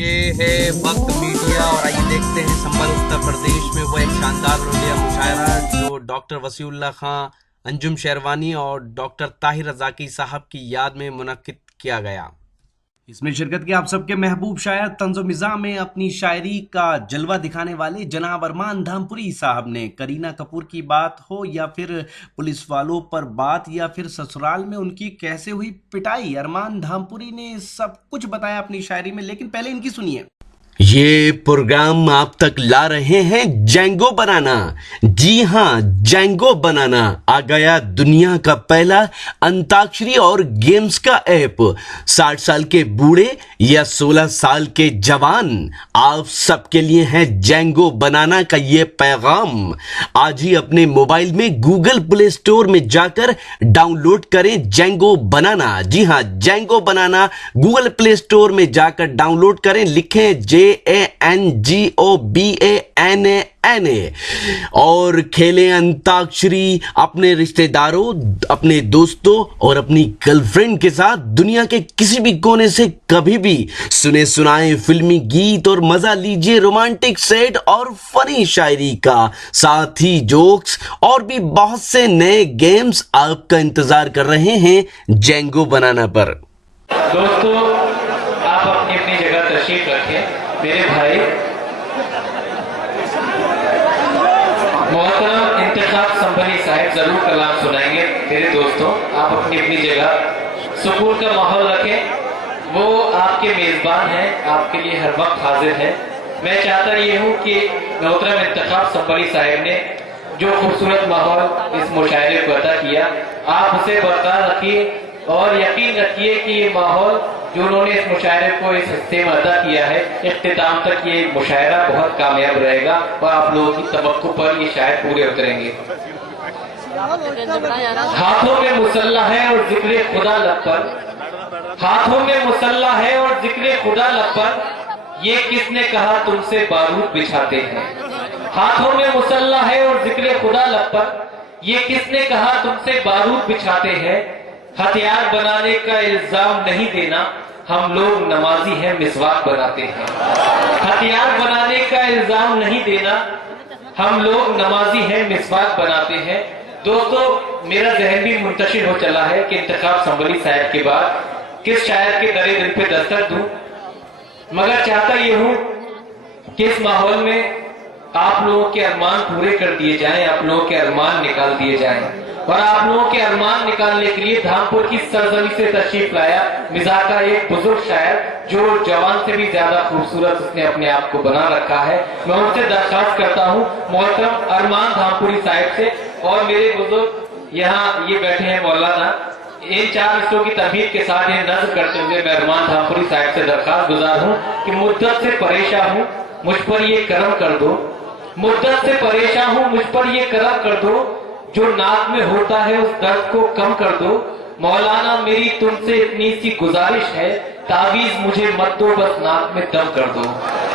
ये है वक्त मीडिया और आइए देखते हैं संबल उत्तर प्रदेश में वो एक शानदार रोडिया मुशायरा जो डॉक्टर वसीउल्लाह खां, अंजुम शेरवानी और डॉक्टर ताहिर रज़ाकी साहब की याद में मुनक्किद किया गया। इसमें शिरकत के आप सबके महबूब शायर तंज़ो मिज़ाह में अपनी शायरी का जलवा दिखाने वाले जनाब अरमान धामपुरी साहब ने करीना कपूर की बात हो या फिर पुलिस वालों पर बात या फिर ससुराल में उनकी कैसे हुई पिटाई, अरमान धामपुरी ने सब कुछ बताया अपनी शायरी में। लेकिन पहले इनकी सुनिए। ये प्रोग्राम आप तक ला रहे हैं जेंगो बनाना। जी हाँ, जेंगो बनाना आ गया दुनिया का पहला अंताक्षरी और गेम्स का ऐप। 60 साल के बूढ़े या 16 साल के जवान, आप सबके लिए है जेंगो बनाना का ये पैगाम। आज ही अपने मोबाइल में गूगल प्ले स्टोर में जाकर डाउनलोड करें जेंगो बनाना। जी हाँ, जेंगो बनाना गूगल प्ले स्टोर में जाकर डाउनलोड करें, लिखें JANGOBANANA और खेलें अंताक्षरी अपने रिश्तेदारों, अपने दोस्तों और अपनी गर्लफ्रेंड के साथ दुनिया के किसी भी कोने से कभी भी। सुने सुनाए फिल्मी गीत और मजा लीजिए रोमांटिक सेट और फनी शायरी का, साथ ही जोक्स और भी बहुत से नए गेम्स आपका इंतजार कर रहे हैं जेंगो बनाना पर। दोस्तों, आप अपनी अपनी जगह तशरीफ रखें। मेरे भाई मोहतरम इंतखाब संभली साहिब जरूर कलाम सुनाएंगे। मेरे दोस्तों, आप अपनी अपनी जगह सुकून का माहौल रखें। वो आपके मेजबान हैं, आपके लिए हर वक्त हाजिर है। मैं चाहता ये हूँ कि मोहतरम इंतखाब संभली साहिब ने जो खूबसूरत माहौल इस मुशायरे को अता किया, आप उसे बरकरार रखिए और यकीन रखिए कि ये माहौल जो उन्होंने इस मुशायरे को इस हिस्से में अदा किया है, इख्तिताम तक ये मुशायरा बहुत कामयाब रहेगा और आप लोगों की तवक्को पर ये शायर पूरे उतरेंगे। हाथों में मुसल्ला है और जिक्र खुदा लब पर, हाथों में मुसल्ला है और जिक्र खुदा लब पर, ये किसने कहा तुमसे बारूद बिछाते हैं। हाथों में मुसल्ला है और जिक्र खुदा लब पर, ये किसने कहा तुमसे बारूद बिछाते हैं। हथियार बनाने का इल्जाम नहीं देना, हम लोग नमाजी हैं मिसवाक बनाते हैं। हथियार बनाने का इल्जाम नहीं देना, हम लोग नमाजी हैं मिसवाक बनाते हैं। दोस्तों, मेरा जहन भी मुंतशिर हो चला है कि इंतखाब संभली साहब के बाद किस शायर के दरे दिल पे दस्तक दूं, मगर चाहता ये हूं कि इस माहौल में आप लोगों के अरमान पूरे कर दिए जाएं, आप लोगों के अरमान निकाल दिए जाएं। और आप लोगों के अरमान निकालने के लिए धामपुर की सरजमी से तशरीफ लाया मिजाज का एक बुजुर्ग शायर जो जवान से भी ज्यादा खूबसूरत उसने अपने आप को बना रखा है। मैं उनसे दरख्वास्त करता हूँ मोहतरम अरमान धामपुरी साहब से, और मेरे बुजुर्ग यहाँ ये बैठे हैं मौलाना, इन 4 मिसरों की तहमीर के साथ ये नज़्म करते हुए मैं अरमान धामपुरी साहब से दरख्वास्त गुजार हूँ कि मुद्दत से परेशान हूँ, मुझ पर ये करम कर दो। मुद्दत से परेशान हूँ, मुझ पर ये करम कर दो, जो नाक में होता है उस दर्द को कम कर दो। मौलाना मेरी तुमसे इतनी सी गुजारिश है, तावीज मुझे मत दो, बस नाक में दम कर दो।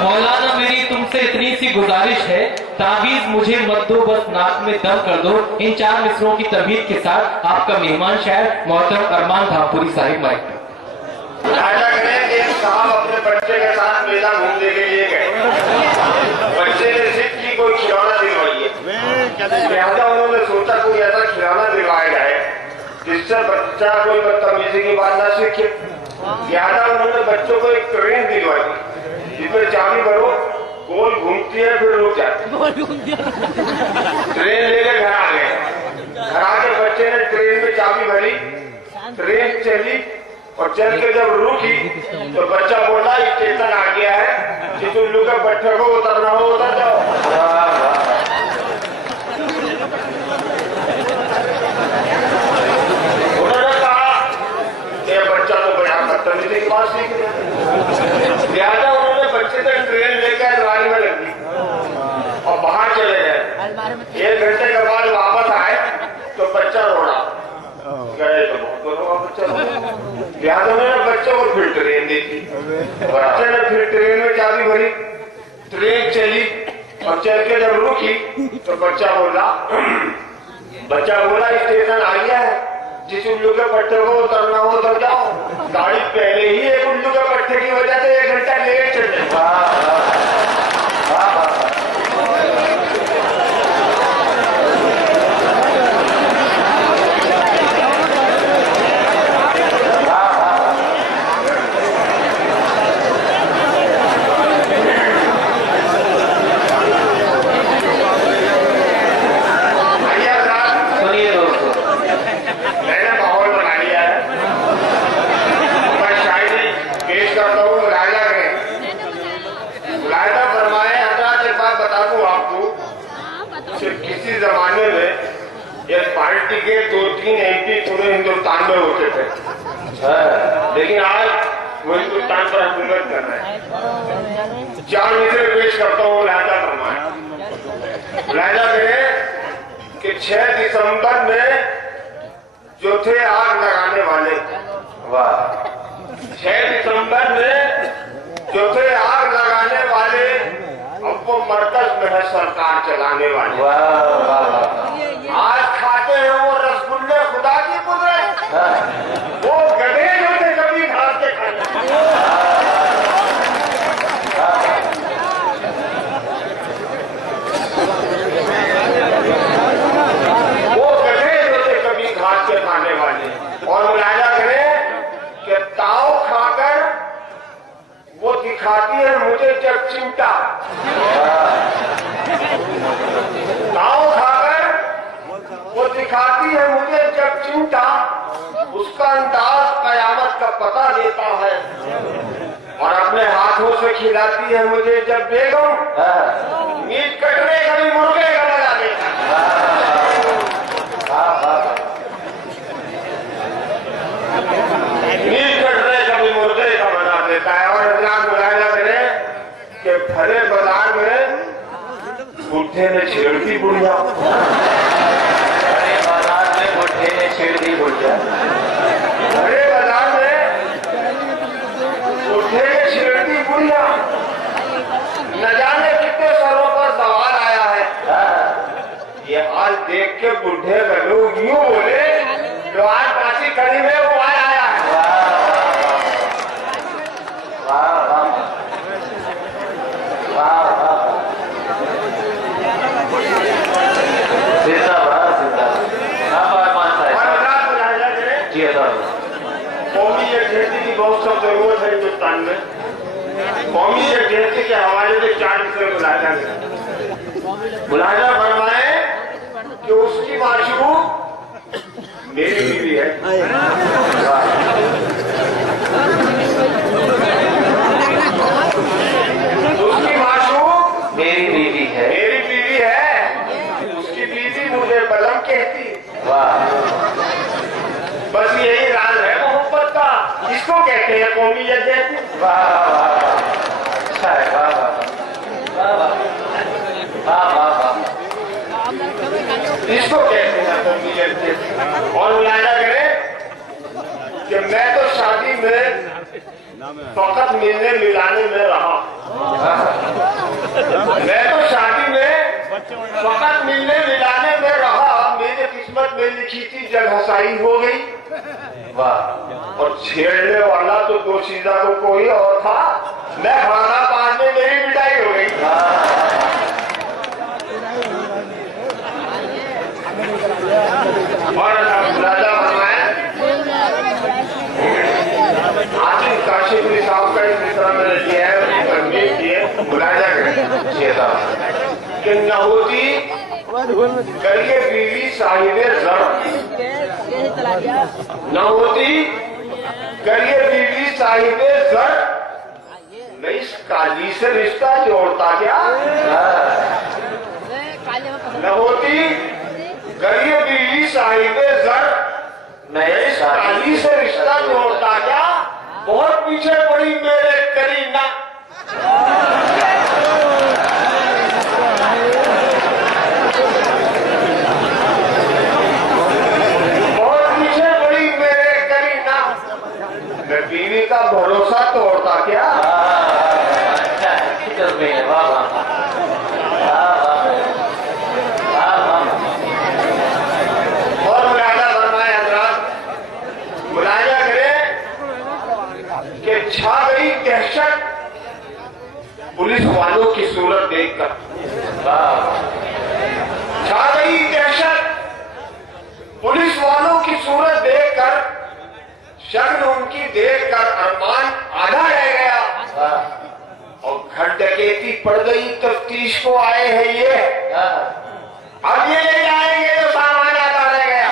मौलाना मेरी तुमसे इतनी सी गुजारिश है, तावीज मुझे मत दो, बस नाक में दम कर दो। इन 4 मिसरों की तहमीर के साथ आपका मेहमान शायर मोहतरम अरमान धामपुरी साहिब माइक। साहब अपने बच्चे के साथ मेला घूमने के लिए गए। बच्चे ने जिद की कोई खिलौना दिलवाइए, लिहाजा उन्होंने सोचा कोई ऐसा खिलौना दिलवाया जाए जिससे बच्चा कोई बदतमीजी की बात ना सीखे। लिहाजा उन्होंने बच्चों को एक ट्रेन दिलवाई जिसमें चाबी भरो, गोल घूमती है फिर रुक जाती है। ट्रेन लेके घर आ गए। घर आकर बच्चे ने ट्रेन में चाबी भरी, ट्रेन चली और चल के जब रुकी तो बच्चा बोला स्टेशन आ गया है, जिस उल्लू के बच्चे को उतरना हो उतर जाओ। उन्होंने कहा ये बच्चा तो बड़ा बदतमीजी की बात सीख गया। लिहाजा उन्होंने बच्चे से ट्रेन लेकर गाड़ी में लग दी और बाहर चले गए। 1 घंटे के बाद वापस आए तो बच्चा रोड़ा गए तो बहुत रोगा बच्चा। लिहाजा उन्होंने बच्चों को फिर ट्रेन दी थी। बच्चे ने फिर ट्रेन में चाबी भरी, ट्रेन चली और चल के जब रुकी तो बच्चा बोला स्टेशन आ गया है, जिस उल्लू के पट्टे को उतरना हो उतर जाओ। गाड़ी पहले ही एक उल्लू के पट्टे की वजह से 1 घंटा लेट चल हिंदुस्तान में होते थे, लेकिन आज वो हिंदुस्तान पर हुकूमत कर रहे हैं। 4 मिसरे पेश करता हूँ, मुलाहिजा फरमाएं। मुलाहिजा करें कि 6 दिसंबर में जो थे आग लगाने वाले, वाह, 6 दिसंबर में जो थे आग लगाने वाले, अब वो मरकज में है सरकार चलाने वाले। आज खाते हैं वो रसगुल्ले खुदा की कुदरत, वो गधे जो थे कभी घास के खाने। वो गधे जो थे कभी घास के खाने वाले। और मुलाहिजा करें कि ताव खाकर वो दिखाती है मुझे जब चिमटा, ताव खाकर वो दिखाती है मुझे जब चिमटा, उसका अंदाज कयामत का पता देता है। और अपने हाथों से खिलाती है मुझे जब बेगम, मीट कटने कभी मुर्गे का लगा देता मीट कटने कभी मुर्गे का बना देता है। और इस्लाम मुलाहिजा करें कि भरे बाजार में बुढ़े ने छेड़ दी बुढ़िया, भरे बाजार में बुढ़े ने छेड़ दी बुढ़िया, भरे बाजार में बुढ़े ने छेड़ दी बुढ़िया। न जाने कितने सरों पर सवाल आया है। ये हाल देख के बुढ़े लोग यूं बोले जो आज काशी कड़ी में वो आया है। कौमी एकजुटता की बहुत सब जरूरत है हिंदुस्तान में। कौमी एकजुटता के हवाले से 4 विषय मुलाहिजा फरमाए कि उसकी माशूक मेरी बीवी है, उसकी माशूक मेरी बीवी है, मेरी बीवी है, उसकी बीवी मुझे बलम कहती है। वाह, बस यही राज है मोहब्बत का, इसको कहते हैं कौमी एकजुटता। वाह वाह वाह, अच्छा है, वाह वाह वाह वाह वाह, इसको कहते हैं कौमी एकजुटता। और मुलाहिजा करें कि मैं तो शादी में फकत मिलने मिलाने में रहा, मैं तो शादी में फकत मिलने मिलाने में रहा। मेरी किस्मत में लिखी थी जग हसाई हो गई। वाह, और छेड़ने वाला तो 2 चीजा को कोई और था, मैं खाना पान में मेरी मिठाई हो गई। और आसिफ काशिफी साहब का एक मिसरा मैंने लिया है, तस्वीर की है, मुलाहिजा करें कि नहूदी करिए बीवी साहिबे जर, नहूदी करिए बीवी साहिबे जर, मैं इस काली से रिश्ता जोड़ता क्या। नहूदी करिए बीवी साहिबे जर, मैं इस काली से रिश्ता जोड़ता क्या। बहुत पीछे पड़ी मेरे करीना, बहुत पीछे पड़ी मेरे करीना, मैं बीवी का भरोसा तोड़ता क्या। और मुलाहिजा फरमाए हज़रात, मुलाहिजा करें कि छा गई दहशत पुलिस वालों की सूरत देखकर, छा गई दहशत पुलिस वालों की सूरत देखकर, शक्ल उनकी देखकर अरमान आधा रह गया। और घर डकैती पड़ गई, तफ्तीश को आए हैं ये, अब ये ले जाएंगे तो सामान आता रह गया।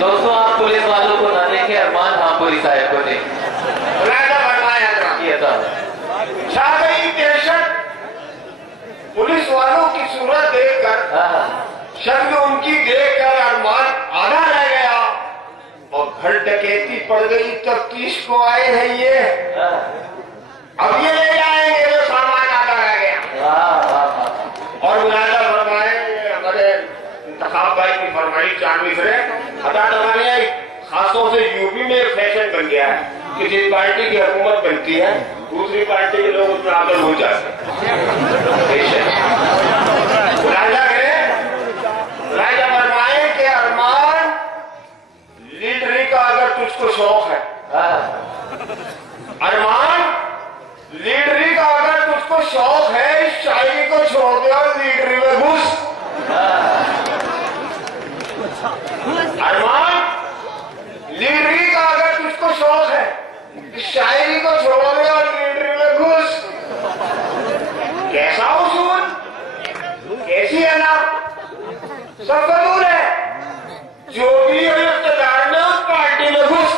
दोस्तों, आप पुलिस वालों को ना देखें, अरमान हाँ पुलिस साहब को देखें। पुलिस वालों की सूरत देखकर, शक्ल उनकी देखकर अरमान आधा रह गया और घर डकैती पड़ गई। तफ्तीश को आए हैं ये, अब ये ले जाएंगे जो सामान आधा रह गया। और मुलाजा फरमाए, हमारे इंतखाब भाई की फरमाइश चांदी से हटा दबाने आई। खासतौर से यूपी में एक फैशन बन गया है कि जिस पार्टी की हुकूमत बनती है दूसरी पार्टी के लोग उसमें आदर हो जाते हैं। मुलाजा फरमाए कि अरमान, लीडरी का अगर तुझको शौक है, अरमान लीडरी का अगर तुझको शौक है, इस शायरी को छोड़ दे और लीडरी में घुस। अरमान लीडरी का अगर तुझको शौक है, इस शायरी को छोड़ दे और लीडरी में घुस। कैसा उसूल, कैसी है ना, सब कबूल है। जो भी है इख्तियार में उस पार्टी में घुस।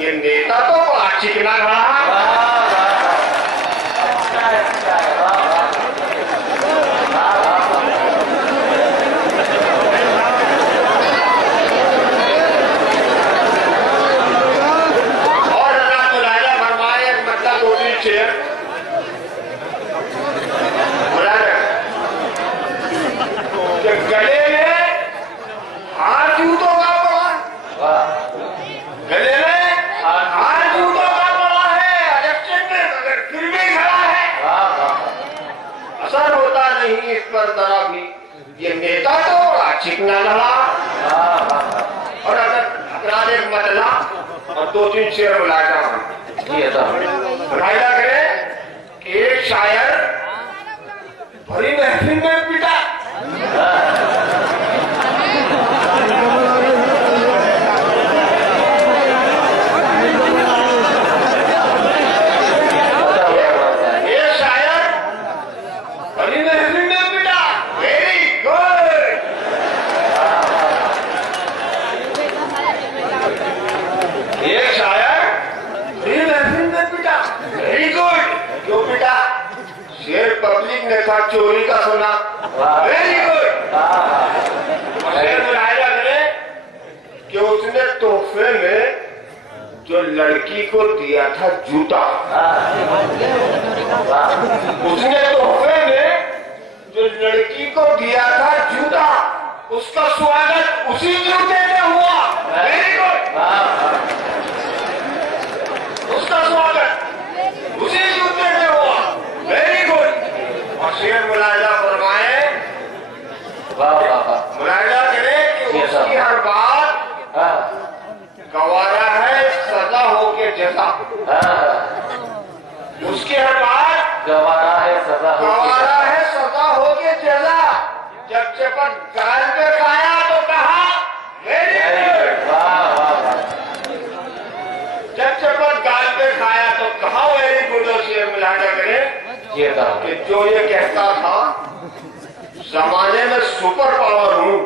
ये नेता तो बड़ा चिकना रहा। और मुलाजा फरमाए, मतलब 2-3 चेयर गले में हाथ जूतों का पड़ा, गले में हाथ जूतों का पड़ा है, इलेक्शन में मगर फिर भी खड़ा है। असर होता नहीं इस पर जरा भी, ये नेता तो बड़ा चिकना लड़ा। और अगर एक मतला और 2-3 शेर मुलाजा करे कि एक शायर बड़ी महफिल में पिटा, पब्लिक ने था चोरी का सुना, वेरी गुड। मुलाजा करे कि उसने तोहफे में जो लड़की को दिया था जूता, उसने तोहफे में जो लड़की को दिया था जूता, उसका स्वागत उसी जूते में हुआ। Very good. उसका स्वागत उसी जूते में हुआ। Very good. और शेर मुलाजा फरमाए, मुलाजा करे कि उसकी हर बात गवारा है सजा हो के जजा। उसकी हर बात गवारा है सजा हो के जजा। जब चपट गाल पे खाया तो कहा वेरी गुड। जब चपट गाल पे खाया तो कहा वेरी गुड। और शेर मुलाजा करे कि जो ये कहता था जमाने में सुपर पावर हूँ,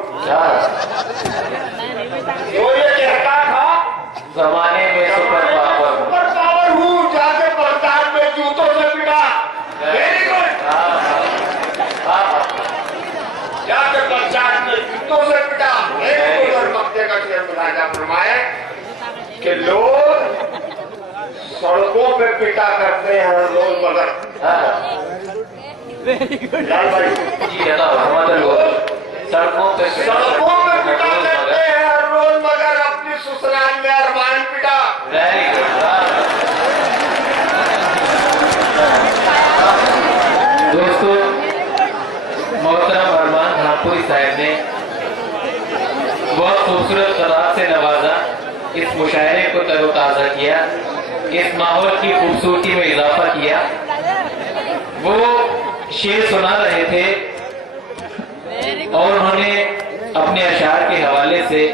जो ये कहता था जमाने में सुपर पावर हूँ, जाके बरसात में जूतों से पिटा। Very good. जाके बरसात में जूतों से पिटा। Very good. और मक्के का शेर मुलाजा फरमाए कि लोग सड़कों पे पिटा करते हैं रोज, मगर लाल भाई सड़कों पे पिटा करते हैं हर रोज, मगर अपनी ससुराल में अरमान पिटा। Very good. तरोताजा किया, इस माहौल की खूबसूरती में इजाफा किया। वो शेर सुना रहे थे और उन्होंने अपने अशार के हवाले से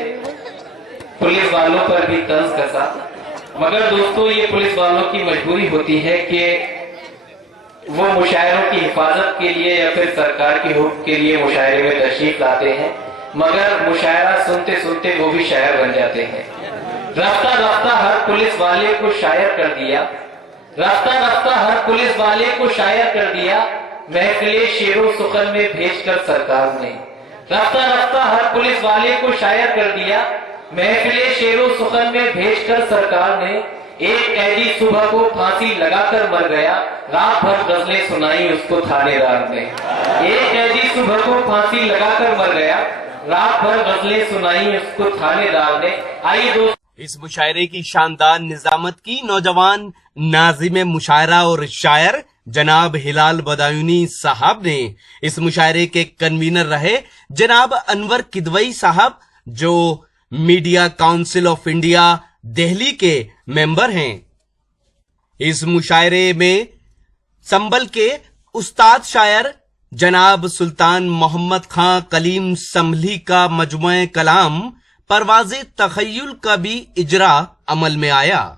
पुलिस वालों पर भी तंज कसा। मगर दोस्तों, ये पुलिस वालों की मजबूरी होती है कि वो मुशायरों की हिफाजत के लिए या फिर सरकार के हुक्म के लिए मुशायरे में तशरीफ लाते हैं, मगर मुशायरा सुनते सुनते वो भी शायर बन जाते हैं। रास्ता रास्ता हर पुलिस वाले को शायर कर दिया, रास्ता रास्ता हर पुलिस वाले को शायर कर दिया, महफिले शेरों सुखन में भेजकर सरकार ने। रास्ता रास्ता हर पुलिस वाले को शायर कर दिया, महफिले शेरों सुखन में भेजकर सरकार ने। एक कैदी सुबह को फांसी लगाकर मर गया, रात भर गजलें सुनाई उसको थानेदार ने। एक कैदी सुबह को फांसी लगाकर मर गया, रात भर गजलें सुनाई उसको थानेदार ने। आइए दोस्तों, इस मुशायरे की शानदार निजामत की नौजवान नाजिम मुशायरा और शायर जनाब हिलाल बदायूनी साहब ने। इस मुशायरे के कन्वीनर रहे जनाब अनवर किदवई साहब, जो media council of India Delhi के मेंबर हैं। इस मुशायरे में संबल के उस्ताद शायर जनाब सुल्तान मोहम्मद खां कलीम संभली का मजमुए कलाम परवाज़े तखय्युल का भी इजरा अमल में आया।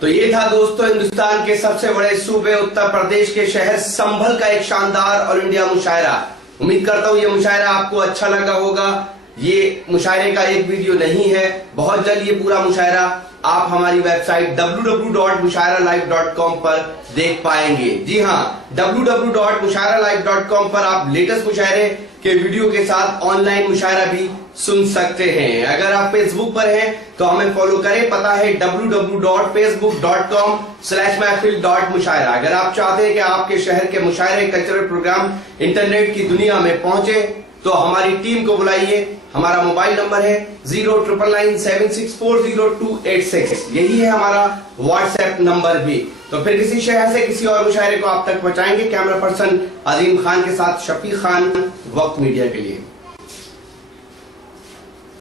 तो ये था दोस्तों हिंदुस्तान के सबसे बड़े सूबे उत्तर प्रदेश के शहर संभल का एक शानदार ऑल इंडिया मुशायरा। उम्मीद करता हूँ ये मुशायरा आपको अच्छा लगा होगा। ये मुशायरे का एक वीडियो नहीं है, बहुत जल्द ये पूरा मुशायरा आप हमारी वेबसाइट www.mushairalive.com पर देख पाएंगे। जी हाँ, www.mushairalive.com पर आप लेटेस्ट मुशायरे के वीडियो के साथ ऑनलाइन मुशायरा भी सुन सकते हैं। अगर आप फेसबुक पर हैं तो हमें फॉलो करें, पता है www.facebook.com/महफिल.मुशायरा। अगर आप चाहते हैं कि आपके शहर के मुशायरे कल्चरल प्रोग्राम इंटरनेट की दुनिया में पहुंचे तो हमारी टीम को बुलाइए। हमारा मोबाइल नंबर है 09996402886। यही है हमारा व्हाट्सएप नंबर भी। तो फिर किसी शहर से किसी और मुशायरे को आप तक पहुंचाएंगे। कैमरा पर्सन अजीम खान के साथ शफीक खान, वक्त मीडिया के लिए।